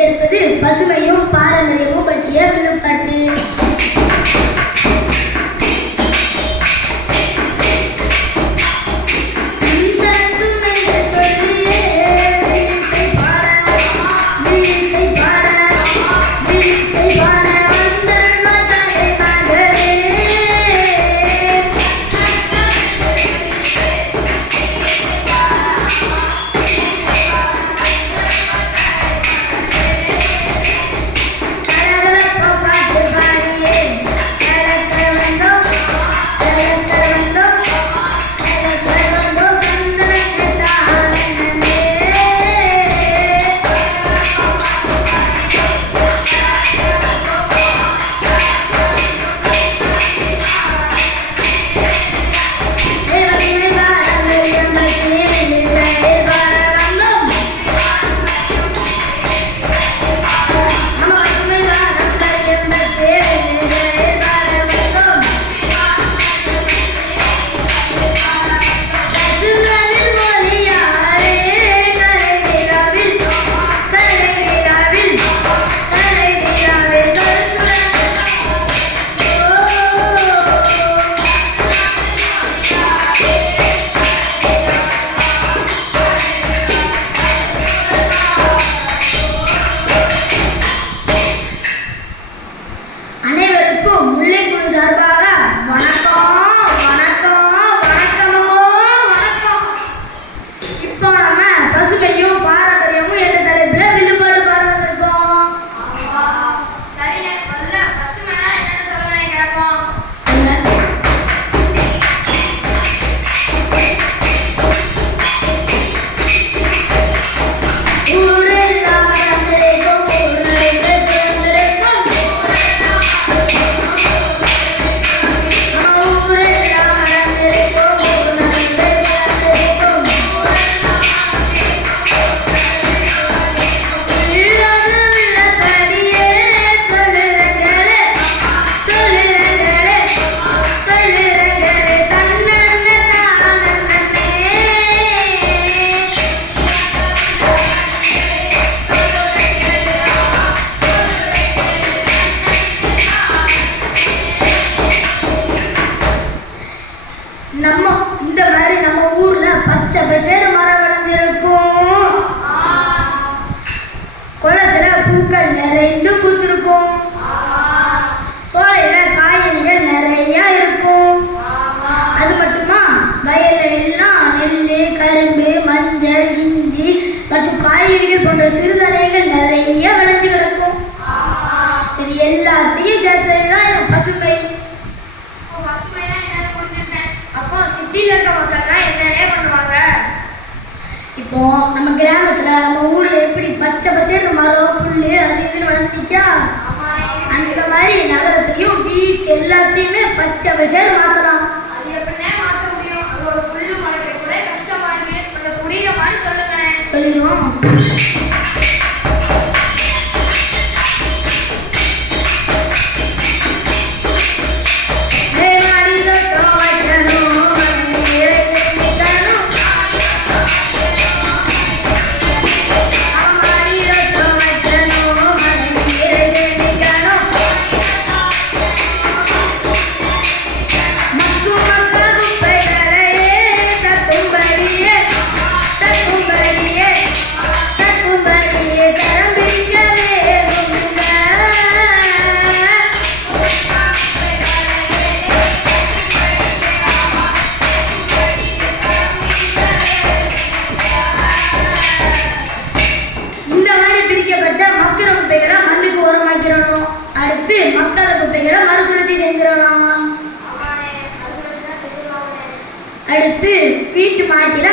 கேட்பது பசுமையும் பாரம்பரியமும் பற்றிய விழுப்பாட்டு. போன்ற சிறுதானியங்கள் நிறைய விளைஞ்சு கிடக்கும். இது எல்லாத்தையும் சேர்த்ததுதான் பசுமை. அப்போ சிட்டில இருக்க மக்கள்லாம் என்னென்ன பண்ணுவாங்க? இப்போ நம்ம கிராமத்துல நம்ம ஊர்ல எப்படி பச்சை பசேர்னு மரம் புல்லு அது இதுன்னு வளர்ந்துச்சா, அந்த மாதிரி நகரத்துலயும் வீட்டு எல்லாத்தையுமே பச்சை பசேர் மாத்தலாம். அது எப்படின்னே மாத்த முடியும்? அது ஒரு புல்லு மரத்தை கூட கஷ்டமா இருக்கு. கொஞ்சம் புரியுற மாதிரி சொல்லுங்களேன். சொல்லிடுவோம். அடுத்து வீட்டு மாட்டில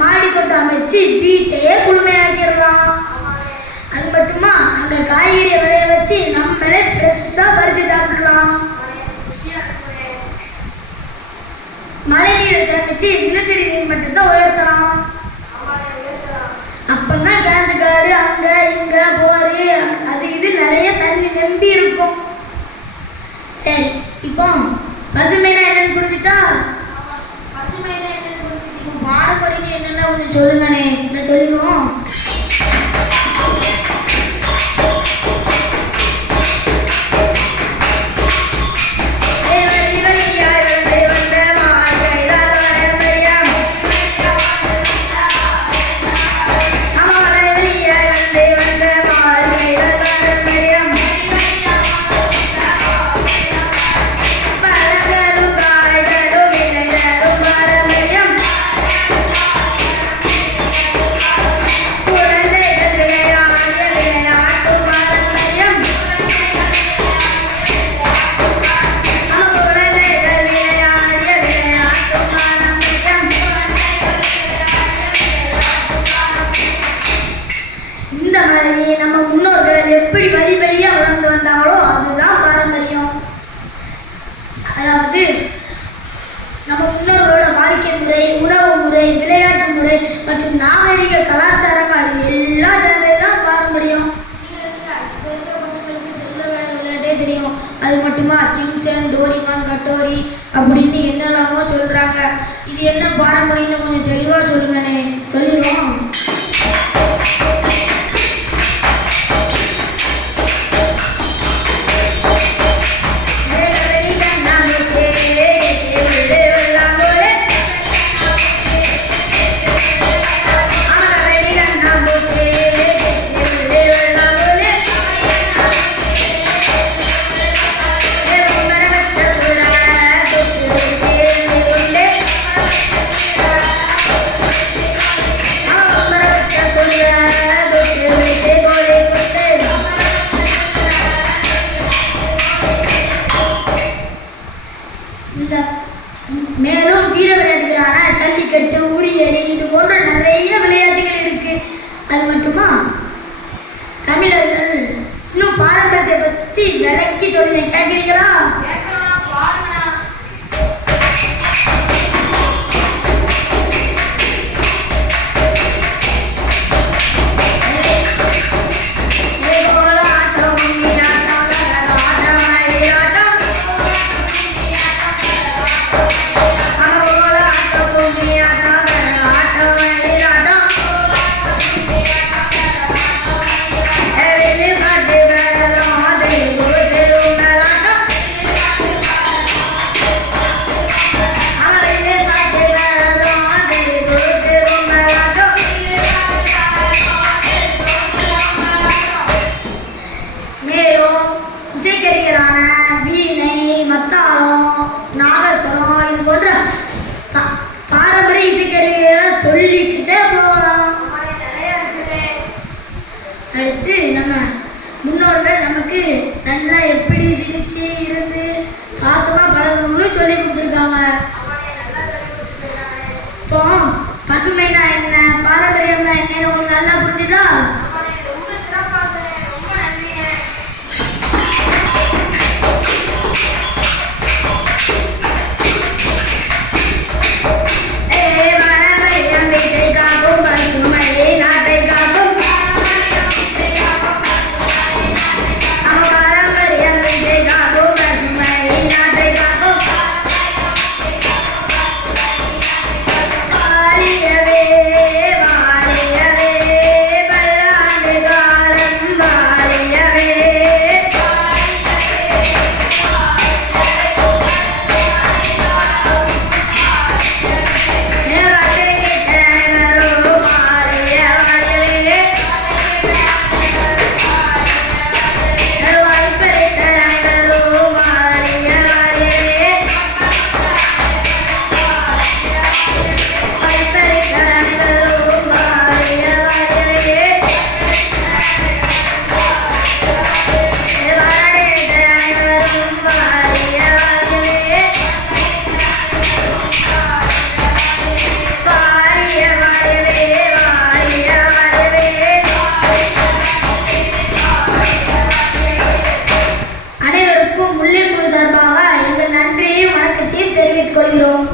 மாடி கொண்டு அமைச்சு வீட்டையே குளுமையாக்கிடலாம். அது மட்டுமா அங்க காய்கறியை விளைய வச்சு நம்மளே ஃப்ரெஷ்ஷா பறிச்சு சாப்பிடலாம். மழை நீரை சேமிச்சு நிலத்தடி நீர் மட்டும்தான் உயர்த்தலாம். அப்பதான் கிணத்து காடு அங்க இங்க போரு அது இது நிறைய தண்ணி நம்பி இருக்கும். சரி, இப்போ பசுமைனா என்னன்னு புரிஞ்சுட்டா? பசுமைனா என்னன்னு புரிஞ்சுச்சு. பாரம்பரியம் என்னன்னா ஒன்று சொல்லுங்கண்ணே. நான் சொல்லிடுவோம். பழகி நம்ம முன்னோர்கள் எப்படி வழி வழியா வளர்ந்து வந்தாங்களோ அதுதான் பாரம்பரியம். அதாவது நம்ம முன்னோர்களோட வாழ்க்கை முறை, உணவு முறை, விளையாட்டு முறை மற்றும் நாகரிக கலாச்சாரங்கள் எல்லாம் சேர்ந்ததுதான் பாரம்பரியம். சொல்ல வேண்டிய விளையாட்டே தெரியும், அது மட்டுமா சின்சன், டோரிமான், கட்டோரி அப்படின்னு என்னெல்லாமோ சொல்றாங்க. இது என்ன பாரம்பரியம்னு கொஞ்சம் தெளிவா சொல்லுங்கண்ணே. சொல்லிடுவோம். மேலும் வீர விளையாட்டுகளான ஜல்லிக்கட்டு, உரியடி இது போன்ற நிறைய விளையாட்டுகள் இருக்கு. அது மட்டுமா தமிழர்கள் இன்னும் பாரம்பரியத்தை பத்தி விளக்கி சொல்லி கேட்கிறீங்களா? இசைக்கருவிகளான வீணை, மத்தாளம், நாகஸ்வரம் இது போன்ற பாரம்பரிய இசைக்கருவிகளை சொல்லிக்கிட்டே போகலாம். அடுத்து நம்ம முன்னோர்கள் நமக்கு நல்லா எப்படி சிரிச்சு இருந்து பாசமா பழகணும்னு சொல்லி கொடுத்துருக்காங்க. இப்போ பசுமைனா என்ன, பாரம்பரியம்னா என்னன்னு உங்களுக்கு நல்லா புரிஞ்சுதா?